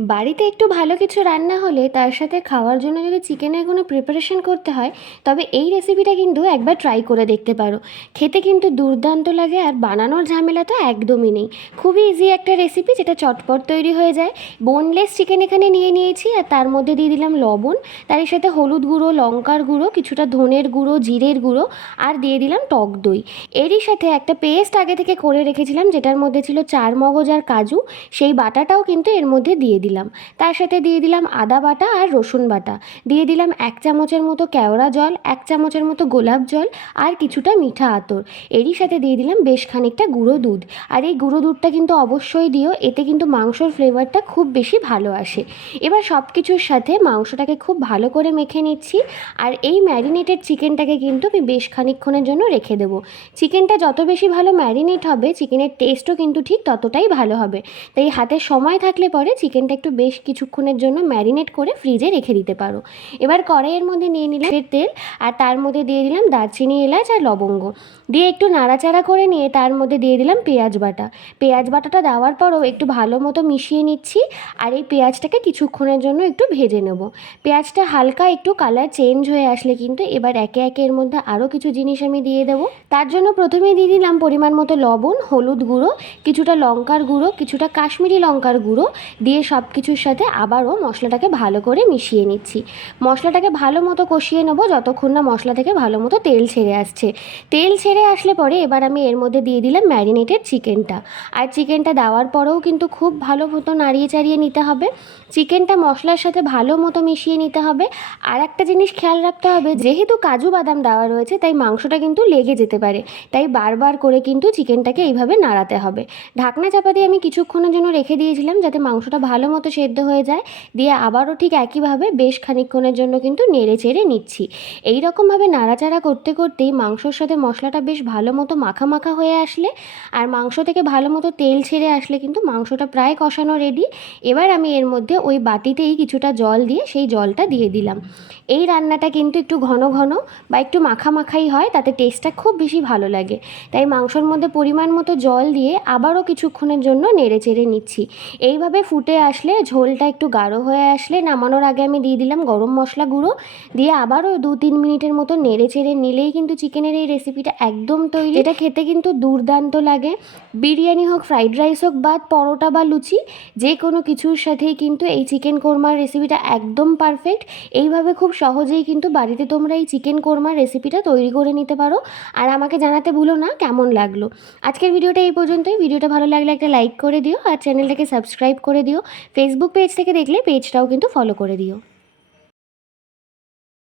বাড়িতে একটু ভালো কিছু রান্না হলে তার সাথে খাওয়ার জন্য যদি চিকেনের কোনো প্রিপারেশন করতে হয়, তবে এই রেসিপিটা কিন্তু একবার ট্রাই করে দেখতে পারো। খেতে কিন্তু দুর্দান্ত লাগে, আর বানানোর ঝামেলা তো একদমই নেই। খুবই ইজি একটা রেসিপি যেটা চটপট তৈরি হয়ে যায়। বোনলেস চিকেন এখানে নিয়ে নিয়েছি, আর তার মধ্যে দিয়ে দিলাম লবণ, তার সাথে হলুদ গুঁড়ো, লঙ্কার গুঁড়ো, কিছুটা ধনের গুঁড়ো, জিরের গুঁড়ো, আর দিয়ে দিলাম টক দই। এরই সাথে একটা পেস্ট আগে থেকে করে রেখেছিলাম, যেটার মধ্যে ছিল চার মগজ আর কাজু। সেই বাটাটাও কিন্তু এর মধ্যে দিয়ে দিলাম। তার সাথে দিয়ে দিলাম আদা বাটা আর রসুন বাটা। দিয়ে দিলাম 1 চামচের মতো কেওড়া জল, 1 চামচের মতো গোলাপ জল, আর কিছুটা মিঠা আতর। এরই সাথে দিয়ে দিলাম বেশ খানিকটা গুঁড়ো দুধ। আর এই গুঁড়ো দুধটা কিন্তু অবশ্যই দিও, এতে কিন্তু মাংসর ফ্লেভারটা খুব বেশি ভালো আসে। এবার সব কিছুর সাথে মাংসটাকে খুব ভালো করে মেখে নিচ্ছি। আর এই ম্যারিনেটেড চিকেনটাকে কিন্তু আমি বেশ খানিকক্ষণের জন্য রেখে দেবো। চিকেনটা যত বেশি ভালো ম্যারিনেট হবে, চিকেনের টেস্টও কিন্তু ঠিক ততটাই ভালো হবে। তাই হাতে সময় থাকলে পরে চিকেনটা একটু বেশ কিছুক্ষণের জন্য ম্যারিনেট করে ফ্রিজে রেখে দিতে পারো। এবার কড়াইয়ের মধ্যে নিয়ে নিলাম তেল, আর তার মধ্যে দিয়ে দিলাম দারচিনি, এলাচ আর লবঙ্গ। দিয়ে একটু নাড়াচাড়া করে নিয়ে তার মধ্যে দিয়ে দিলাম পেঁয়াজ বাটা। পেঁয়াজ বাটাটা দেওয়ার পরও একটু ভালো মতো মিশিয়ে নিচ্ছি। আর এই পেঁয়াজটাকে কিছুক্ষণের জন্য একটু ভেজে নেব। পেঁয়াজটা হালকা একটু কালার চেঞ্জ হয়ে আসলে কিন্তু এবার একে একে এর মধ্যে আরও কিছু জিনিস আমি দিয়ে দেবো। তার জন্য প্রথমেই দিয়ে দিলাম পরিমাণ মতো লবণ, হলুদ গুঁড়ো, কিছুটা লঙ্কার গুঁড়ো, কিছুটা কাশ্মীরি লঙ্কার গুঁড়ো। দিয়ে সব কিছুর সাথে আবারও মশলাটাকে ভালো করে মিশিয়ে নিচ্ছি। মশলাটাকে ভালো মতো কষিয়ে নেবো যতক্ষণ না মশলা থেকে ভালো মতো তেল ছেড়ে আসছে। তেল ছেড়ে আসলে পরে এবার আমি এর মধ্যে দিয়ে দিলাম ম্যারিনেটেড চিকেনটা। আর চিকেনটা দেওয়ার পরেও কিন্তু খুব ভালো মতো নাড়িয়ে চাড়িয়ে নিতে হবে। চিকেনটা মশলার সাথে ভালো মতো মিশিয়ে নিতে হবে। আর একটা জিনিস খেয়াল রাখতে হবে, যেহেতু কাজু বাদাম দেওয়া রয়েছে তাই মাংসটা কিন্তু লেগে যেতে পারে। তাই বারবার করে কিন্তু চিকেনটাকে এইভাবে নাড়াতে হবে। ঢাকনা চাপা দিয়ে আমি কিছুক্ষণের জন্য রেখে দিয়েছিলাম যাতে মাংসটা ভালো মতো সেদ্ধ হয়ে যায়। দিয়ে আবারও ঠিক একইভাবে বেশ খানিকক্ষণের জন্য কিন্তু নেড়ে চেড়ে নিচ্ছি। এই রকমভাবে নাড়াচাড়া করতে করতেই মাংসর সাথে মশলাটা বেশ ভালো মতো মাখা মাখা হয়ে আসলে, আর মাংস থেকে ভালো মতো তেল ছেড়ে আসলে কিন্তু মাংসটা প্রায় কষানো রেডি। এবার আমি এর মধ্যে ওই বাটিতেই কিছুটা জল দিয়ে সেই জলটা দিয়ে দিলাম। এই রান্নাটা কিন্তু একটু ঘন ঘন বা একটু মাখা মাখাই হয়, তাতে টেস্টটা খুব বেশি ভালো লাগে। তাই মাংসর মধ্যে পরিমাণ মতো জল দিয়ে আবারও কিছুক্ষণের জন্য নেড়ে চেড়ে নিচ্ছি। এইভাবে ফুটে আসলে, ঝোলটা একটু গাঢ় হয়ে আসলে নামানোর আগে আমি দিয়ে দিলাম গরম মশলা গুঁড়ো। দিয়ে আবারও 2-3 মিনিটের মতো নেড়ে চেড়ে নিলেই কিন্তু চিকেনের এই রেসিপিটা একদম তৈরি। এটা খেতে কিন্তু দুর্দান্ত লাগে। বিরিয়ানি হোক, ফ্রাইড রাইস হোক, বা পরোটা বা লুচি, যে কোনো কিছুর সাথেই কিন্তু এই চিকেন কোরমার রেসিপিটা একদম পারফেক্ট। এইভাবে খুব সহজেই কিন্তু বাড়িতে তোমরা এই চিকেন কোরমার রেসিপিটা তৈরি করে নিতে পারো। আর আমাকে জানাতে ভুলো না কেমন লাগলো। আজকের ভিডিওটা এই পর্যন্তই। ভিডিওটা ভালো লাগলে একটা লাইক করে দিও, আর চ্যানেলটাকে সাবস্ক্রাইব করে দিও। ফেসবুক পেজ থেকে দেখলে পেজটাও কিন্তু ফলো করে দিও।